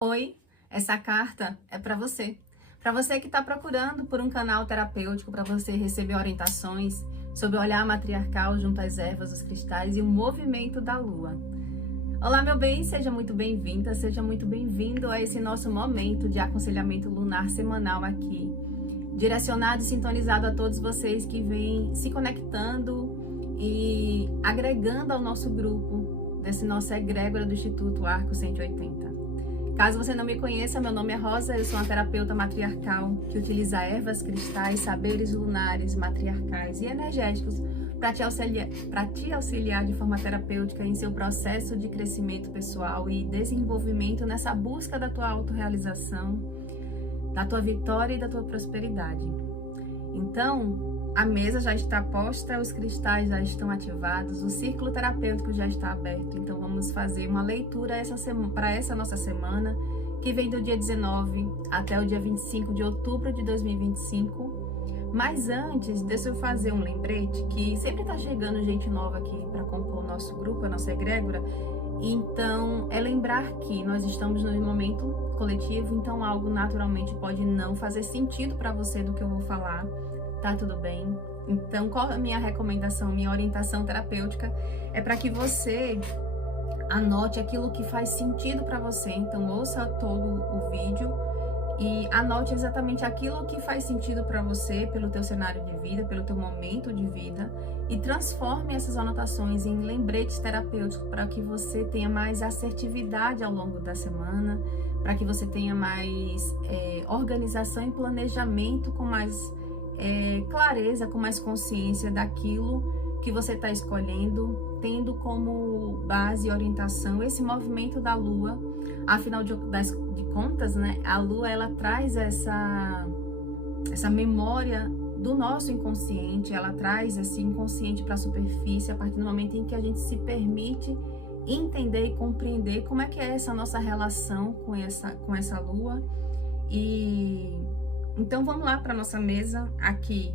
Oi, essa carta é para você. Para você que está procurando por um canal terapêutico para você receber orientações sobre o olhar matriarcal junto às ervas, os cristais e o movimento da lua. Olá, meu bem, seja muito bem-vinda, seja muito bem-vindo a esse nosso momento de aconselhamento lunar semanal aqui, direcionado e sintonizado a todos vocês que vêm se conectando e agregando ao nosso grupo desse nosso egrégora do Instituto Arco 180. Caso você não me conheça, meu nome é Rosa, eu sou uma terapeuta matriarcal que utiliza ervas, cristais, saberes lunares, matriarcais e energéticos para te auxiliar de forma terapêutica em seu processo de crescimento pessoal e desenvolvimento nessa busca da tua autorrealização, da tua vitória e da tua prosperidade. Então, a mesa já está posta, os cristais já estão ativados, o círculo terapêutico já está aberto. Então, vamos fazer uma leitura para essa nossa semana, que vem do dia 19 até o dia 25 de outubro de 2025. Mas antes, deixa eu fazer um lembrete que sempre está chegando gente nova aqui para compor o nosso grupo, a nossa egrégora. Então, é lembrar que nós estamos num momento coletivo, então algo naturalmente pode não fazer sentido para você do que eu vou falar. Tá tudo bem? Então, qual a minha recomendação, minha orientação terapêutica é para que você anote aquilo que faz sentido para você. Então, ouça todo o vídeo e anote exatamente aquilo que faz sentido para você, pelo teu cenário de vida, pelo teu momento de vida, e transforme essas anotações em lembretes terapêuticos para que você tenha mais assertividade ao longo da semana, para que você tenha mais organização e planejamento com mais clareza, com mais consciência daquilo que você está escolhendo, tendo como base e orientação esse movimento da Lua. Afinal de contas, né, a Lua ela traz essa memória do nosso inconsciente, ela traz esse inconsciente para a superfície a partir do momento em que a gente se permite entender e compreender como é que é essa nossa relação com essa Lua. E então vamos lá para nossa mesa aqui.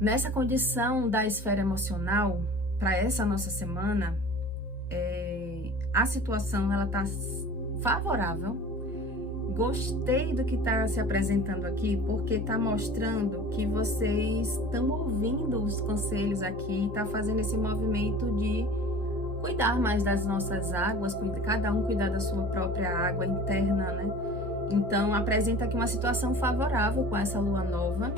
Nessa condição da esfera emocional, para essa nossa semana, a situação ela tá favorável. Gostei do que está se apresentando aqui, porque está mostrando que vocês estão ouvindo os conselhos aqui, está fazendo esse movimento de cuidar mais das nossas águas, cada um cuidar da sua própria água interna, né? Então, apresenta aqui uma situação favorável com essa lua nova.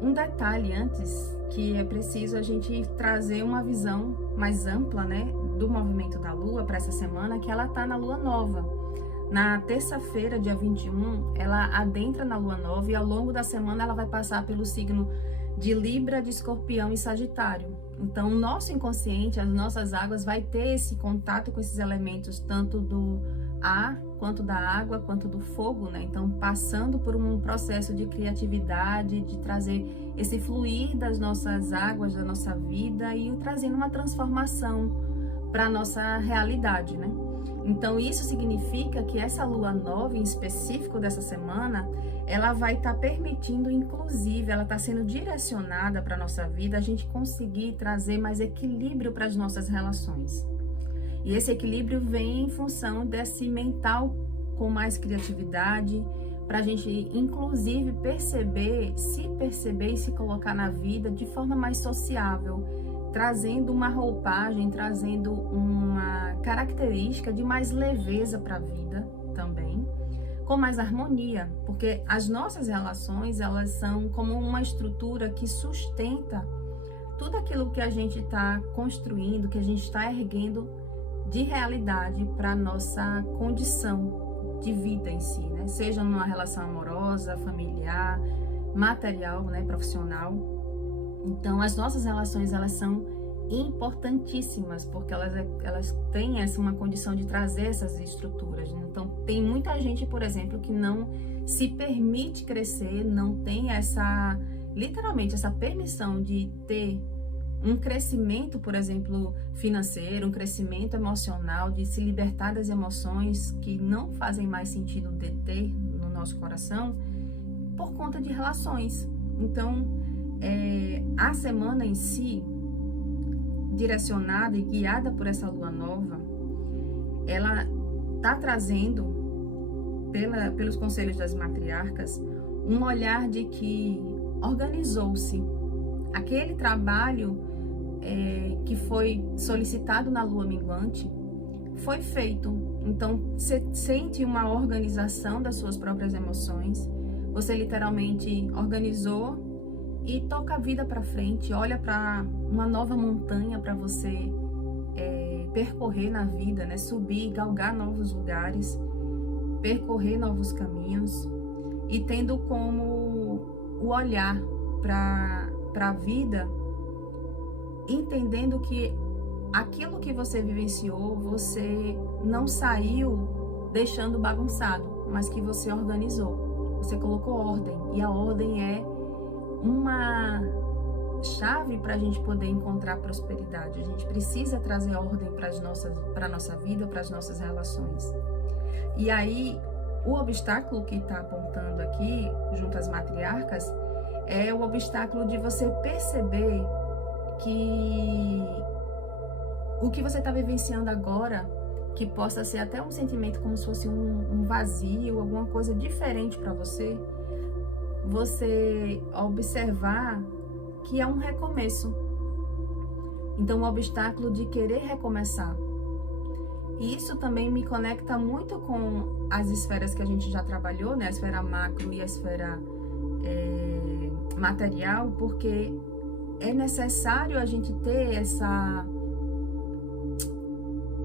Um detalhe antes, que é preciso a gente trazer uma visão mais ampla, né, do movimento da lua para essa semana, que ela tá na lua nova. Na terça-feira, dia 21, ela adentra na lua nova e ao longo da semana ela vai passar pelo signo de Libra, de Escorpião e Sagitário. Então, o nosso inconsciente, as nossas águas, vai ter esse contato com esses elementos, tanto do ar, quanto da água, quanto do fogo, né? Então, passando por um processo de criatividade, de trazer esse fluir das nossas águas, da nossa vida e trazendo uma transformação para a nossa realidade, né? Então, isso significa que essa lua nova, em específico dessa semana, ela vai estar permitindo, inclusive, ela está sendo direcionada para a nossa vida, a gente conseguir trazer mais equilíbrio para as nossas relações. E esse equilíbrio vem em função desse mental com mais criatividade, para a gente, inclusive, se perceber e se colocar na vida de forma mais sociável, trazendo uma roupagem, trazendo uma característica de mais leveza para a vida também, com mais harmonia, porque as nossas relações, elas são como uma estrutura que sustenta tudo aquilo que a gente está construindo, que a gente está erguendo de realidade para a nossa condição de vida em si, né? Seja numa relação amorosa, familiar, material, né, profissional. Então, as nossas relações, elas são importantíssimas, porque elas têm uma condição de trazer essas estruturas, né? Então, tem muita gente, por exemplo, que não se permite crescer, não tem literalmente, essa permissão de ter um crescimento, por exemplo, financeiro, um crescimento emocional, de se libertar das emoções que não fazem mais sentido de ter no nosso coração, por conta de relações. Então, a semana em si, direcionada e guiada por essa lua nova, ela está trazendo pelos conselhos das matriarcas, um olhar de que organizou-se. Aquele trabalho que foi solicitado na lua minguante foi feito. Então, você sente uma organização das suas próprias emoções. Você literalmente organizou e toca a vida para frente, olha para uma nova montanha para você percorrer na vida, né? Subir, galgar novos lugares, percorrer novos caminhos e tendo como o olhar para a vida, entendendo que aquilo que você vivenciou, você não saiu deixando bagunçado, mas que você organizou, você colocou ordem, e a ordem é uma chave para a gente poder encontrar prosperidade. A gente precisa trazer ordem para a nossa vida, para as nossas relações. E aí, o obstáculo que está apontando aqui, junto às matriarcas, é o obstáculo de você perceber que o que você está vivenciando agora, que possa ser até um sentimento como se fosse um vazio, alguma coisa diferente para você, você observar que é um recomeço. Então, o obstáculo de querer recomeçar. E isso também me conecta muito com as esferas que a gente já trabalhou, né? A esfera macro e a esfera material, porque é necessário a gente ter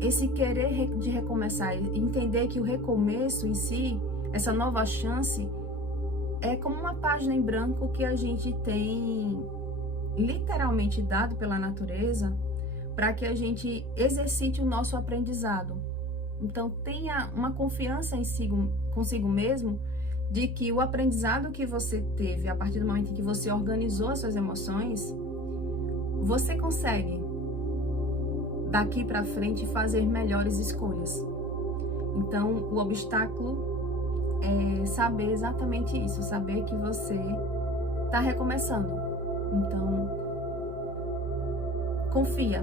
esse querer de recomeçar, entender que o recomeço em si, essa nova chance, é como uma página em branco que a gente tem literalmente dado pela natureza para que a gente exercite o nosso aprendizado. Então, tenha uma confiança consigo mesmo de que o aprendizado que você teve a partir do momento em que você organizou as suas emoções, você consegue daqui para frente fazer melhores escolhas. Então, o obstáculo é saber exatamente isso, saber que você está recomeçando. Então, confia.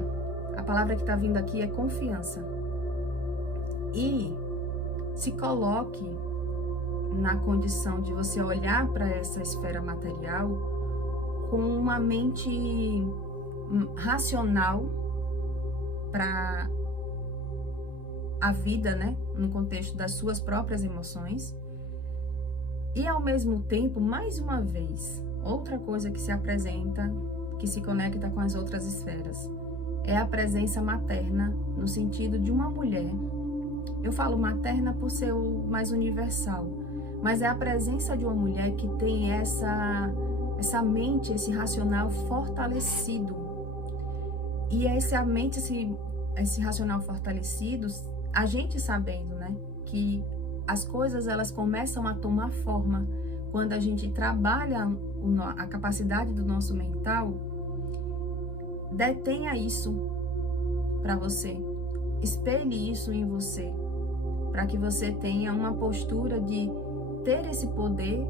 A palavra que está vindo aqui é confiança. E se coloque na condição de você olhar para essa esfera material com uma mente racional para a vida, né? No contexto das suas próprias emoções. E ao mesmo tempo, mais uma vez, outra coisa que se apresenta, que se conecta com as outras esferas, é a presença materna, no sentido de uma mulher. Eu falo materna por ser o mais universal, mas é a presença de uma mulher que tem essa mente, esse racional fortalecido. E essa mente, esse racional fortalecido, a gente sabendo, né, que as coisas elas começam a tomar forma quando a gente trabalha a capacidade do nosso mental. Detenha isso para você, espelhe isso em você, para que você tenha uma postura de ter esse poder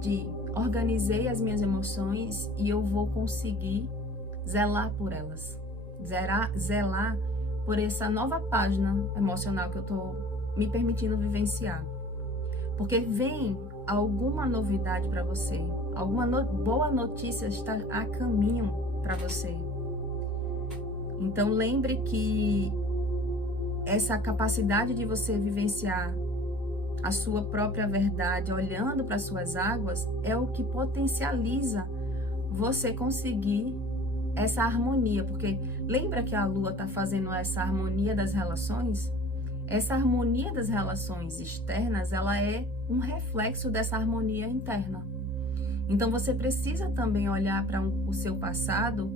de organizei as minhas emoções e eu vou conseguir zelar por elas, zelar por essa nova página emocional que eu estou me permitindo vivenciar. Porque vem alguma novidade para você, alguma boa notícia está a caminho para você. Então lembre que essa capacidade de você vivenciar a sua própria verdade, olhando para as suas águas, é o que potencializa você conseguir essa harmonia. Porque lembra que a Lua está fazendo essa harmonia das relações? Essa harmonia das relações externas, ela é um reflexo dessa harmonia interna. Então você precisa também olhar para o seu passado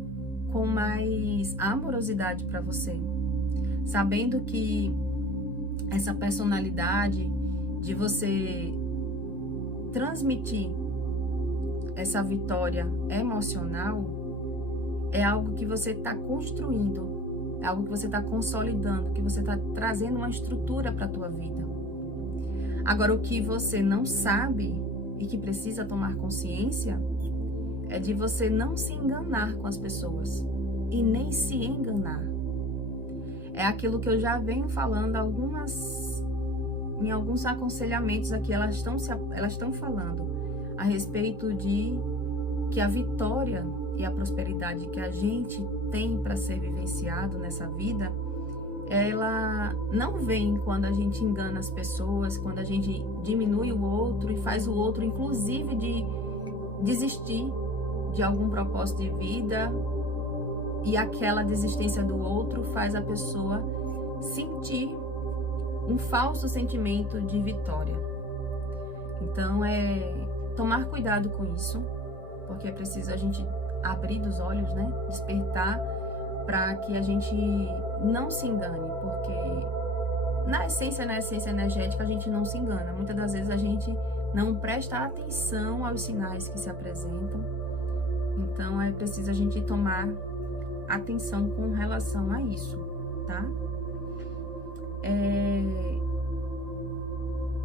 com mais amorosidade para você, sabendo que essa personalidade de você transmitir essa vitória emocional é algo que você está construindo, é algo que você está consolidando, que você está trazendo uma estrutura para a tua vida. Agora, o que você não sabe e que precisa tomar consciência é de você não se enganar com as pessoas e nem se enganar. É aquilo que eu já venho falando algumas em alguns aconselhamentos aqui, elas estão falando a respeito de que a vitória e a prosperidade que a gente tem para ser vivenciado nessa vida, ela não vem quando a gente engana as pessoas, quando a gente diminui o outro e faz o outro, inclusive, de desistir de algum propósito de vida, e aquela desistência do outro faz a pessoa sentir um falso sentimento de vitória. Então, tomar cuidado com isso, porque é preciso a gente abrir os olhos, né? Despertar, para que a gente não se engane, porque na essência energética a gente não se engana. Muitas das vezes a gente não presta atenção aos sinais que se apresentam. Então é preciso a gente tomar atenção com relação a isso, tá?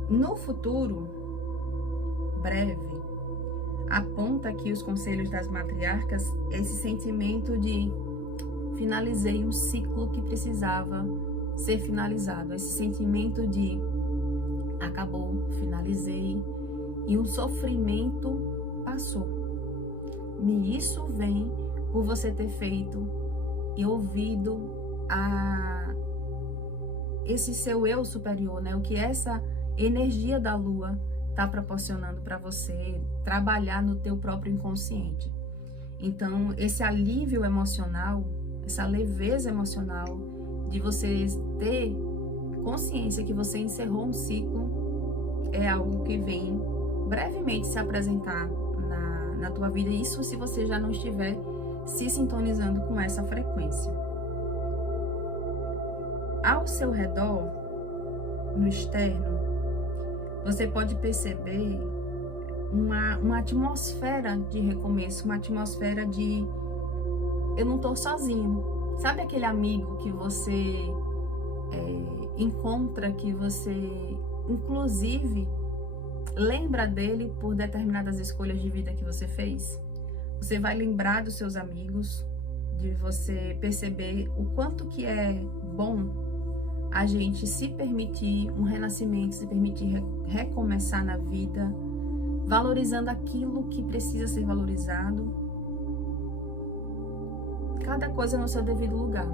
No futuro breve, aponta aqui os conselhos das matriarcas esse sentimento de finalizei um ciclo que precisava ser finalizado, esse sentimento de acabou, finalizei, e o sofrimento passou. E isso vem por você ter feito e ouvido esse seu eu superior, né? O que essa energia da lua está proporcionando para você trabalhar no teu próprio inconsciente. Então, esse alívio emocional, essa leveza emocional de você ter consciência que você encerrou um ciclo, é algo que vem brevemente se apresentar na tua vida. Isso se você já não estiver se sintonizando com essa frequência. Ao seu redor, no externo, você pode perceber uma atmosfera de recomeço, uma atmosfera de eu não tô sozinho. Sabe aquele amigo que você encontra, que você inclusive lembra dele por determinadas escolhas de vida que você fez? Você vai lembrar dos seus amigos, de você perceber o quanto que é bom a gente se permitir um renascimento, se permitir recomeçar na vida, valorizando aquilo que precisa ser valorizado. Cada coisa no seu devido lugar.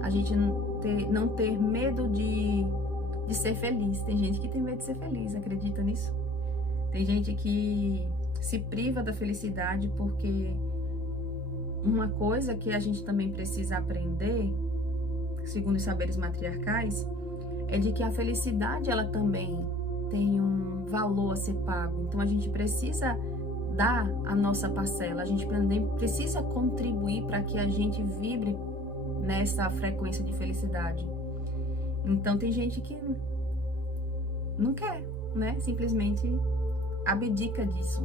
A gente não ter medo de ser feliz. Tem gente que tem medo de ser feliz, acredita nisso? Tem gente que se priva da felicidade porque uma coisa que a gente também precisa aprender, segundo os saberes matriarcais, é de que a felicidade ela também tem um valor a ser pago. Então a gente precisa dar a nossa parcela, a gente precisa contribuir para que a gente vibre nessa frequência de felicidade. Então tem gente que não quer, né? Simplesmente abdica disso.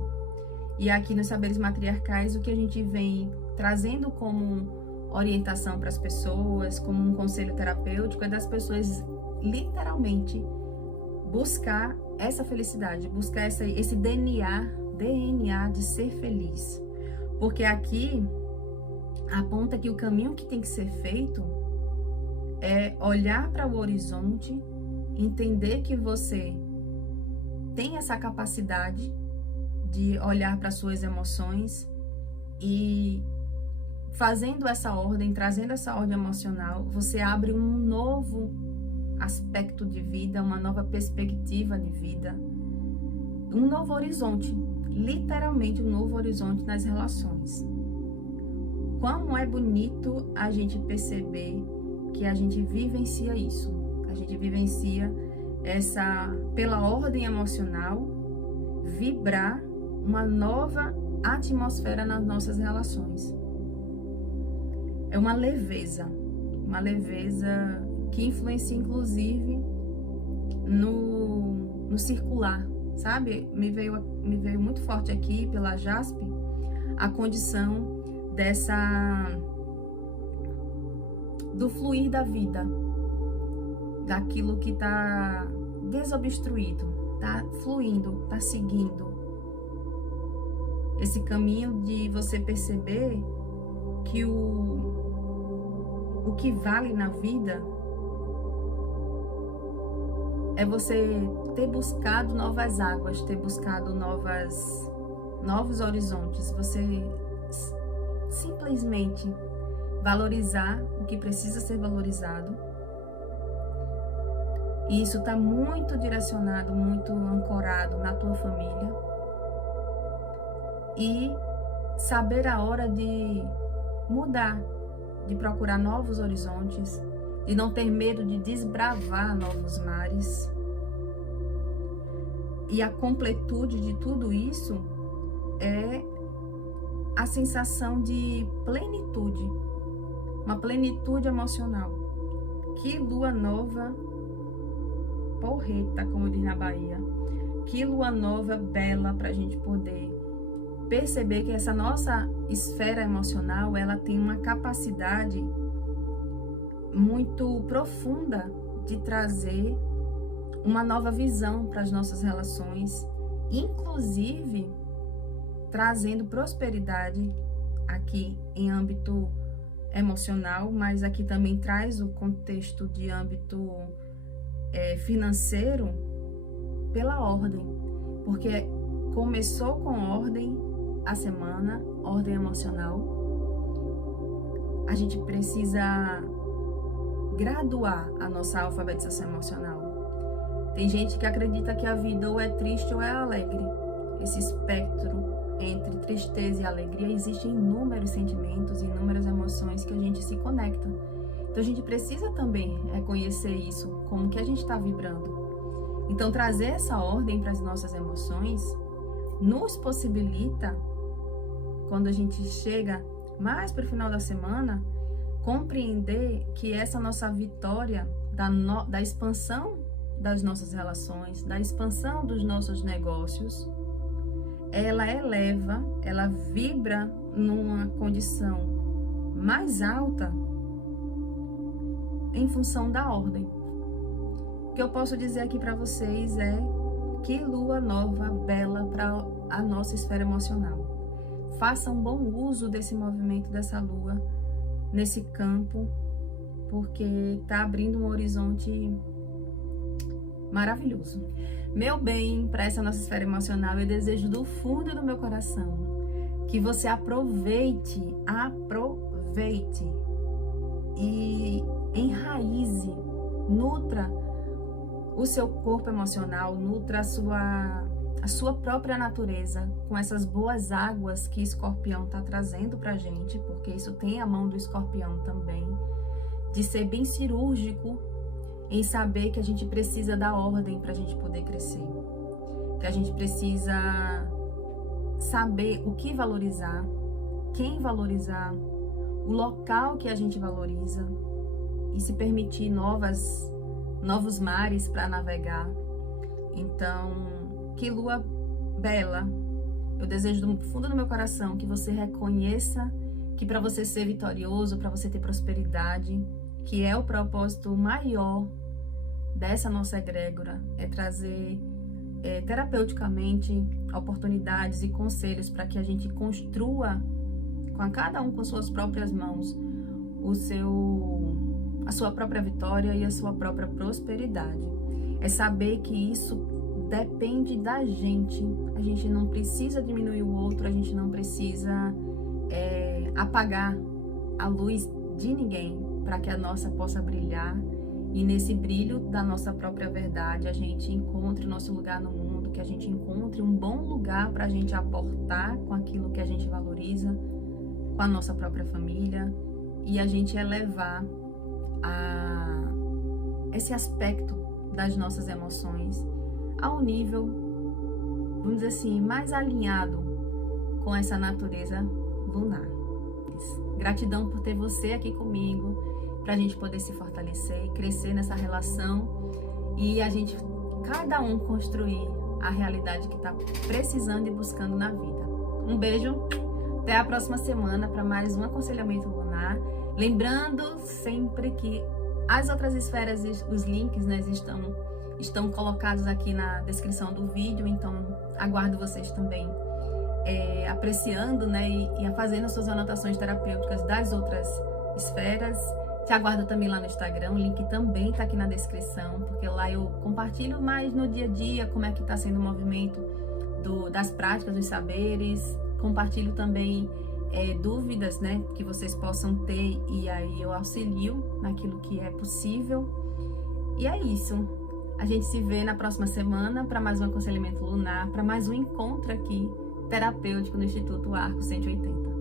E aqui nos saberes matriarcais, o que a gente vem trazendo como orientação para as pessoas, como um conselho terapêutico, é das pessoas literalmente buscar essa felicidade, buscar esse DNA de ser feliz. Porque aqui aponta que o caminho que tem que ser feito é olhar para o horizonte, entender que você tem essa capacidade de olhar para suas emoções e fazendo essa ordem, trazendo essa ordem emocional, você abre um novo aspecto de vida, uma nova perspectiva de vida, um novo horizonte, literalmente um novo horizonte nas relações. Como é bonito a gente perceber que a gente vivencia isso, a gente vivencia pela ordem emocional, vibrar uma nova atmosfera nas nossas relações. É uma leveza que influencia inclusive no circular, sabe? Me veio muito forte aqui pela JASP a condição do fluir da vida, daquilo que está desobstruído, tá fluindo, tá seguindo esse caminho de você perceber que o que vale na vida é você ter buscado novas águas, ter buscado novos horizontes, você simplesmente valorizar o que precisa ser valorizado. E isso está muito direcionado, muito ancorado na tua família. E saber a hora de mudar, de procurar novos horizontes, de não ter medo de desbravar novos mares. E a completude de tudo isso é a sensação de plenitude, uma plenitude emocional. Que lua nova porreta, como diz na Bahia. Que lua nova bela para a gente poder perceber que essa nossa esfera emocional, ela tem uma capacidade muito profunda de trazer uma nova visão para as nossas relações, inclusive trazendo prosperidade aqui em âmbito emocional, mas aqui também traz o contexto de âmbito financeiro pela ordem, porque começou com ordem a semana, ordem emocional. A gente precisa graduar a nossa alfabetização emocional. Tem gente que acredita que a vida ou é triste ou é alegre. Esse espectro entre tristeza e alegria, existem inúmeros sentimentos, inúmeras emoções que a gente se conecta. Então a gente precisa também reconhecer isso, como que a gente está vibrando. Então trazer essa ordem para as nossas emoções nos possibilita, quando a gente chega mais para o final da semana, compreender que essa nossa vitória da expansão das nossas relações, da expansão dos nossos negócios, ela eleva, ela vibra numa condição mais alta em função da ordem. O que eu posso dizer aqui para vocês é que lua nova bela para a nossa esfera emocional. Faça um bom uso desse movimento dessa lua nesse campo, porque está abrindo um horizonte maravilhoso. Meu bem, para essa nossa esfera emocional, eu desejo do fundo do meu coração que você aproveite e enraize, nutra o seu corpo emocional, nutra a sua própria natureza com essas boas águas que Escorpião está trazendo pra gente, porque isso tem a mão do Escorpião também, de ser bem cirúrgico em saber que a gente precisa da ordem para a gente poder crescer, que a gente precisa saber o que valorizar, quem valorizar, o local que a gente valoriza e se permitir novos mares para navegar. Então, que lua bela, eu desejo do fundo do meu coração que você reconheça que para você ser vitorioso, para você ter prosperidade, que é o propósito maior dessa nossa egrégora, é trazer terapeuticamente oportunidades e conselhos para que a gente construa, com cada um com suas próprias mãos, a sua própria vitória e a sua própria prosperidade. É saber que isso depende da gente. A gente não precisa diminuir o outro, a gente não precisa apagar a luz de ninguém para que a nossa possa brilhar. E nesse brilho da nossa própria verdade, a gente encontre o nosso lugar no mundo, que a gente encontre um bom lugar para a gente aportar com aquilo que a gente valoriza, com a nossa própria família, e a gente elevar esse aspecto das nossas emoções ao nível, vamos dizer assim, mais alinhado com essa natureza lunar. Gratidão por ter você aqui comigo, para a gente poder se fortalecer, crescer nessa relação e a gente, cada um, construir a realidade que está precisando e buscando na vida. Um beijo, até a próxima semana para mais um aconselhamento lunar. Lembrando sempre que as outras esferas, os links, né, estão colocados aqui na descrição do vídeo, então aguardo vocês também apreciando, né, e fazendo suas anotações terapêuticas das outras esferas. Te aguardo também lá no Instagram, o link também tá aqui na descrição, porque lá eu compartilho mais no dia a dia como é que tá sendo o movimento das práticas, dos saberes. Compartilho também dúvidas, né, que vocês possam ter, e aí eu auxilio naquilo que é possível. E é isso. A gente se vê na próxima semana para mais um aconselhamento lunar, para mais um encontro aqui terapêutico no Instituto Arco 180.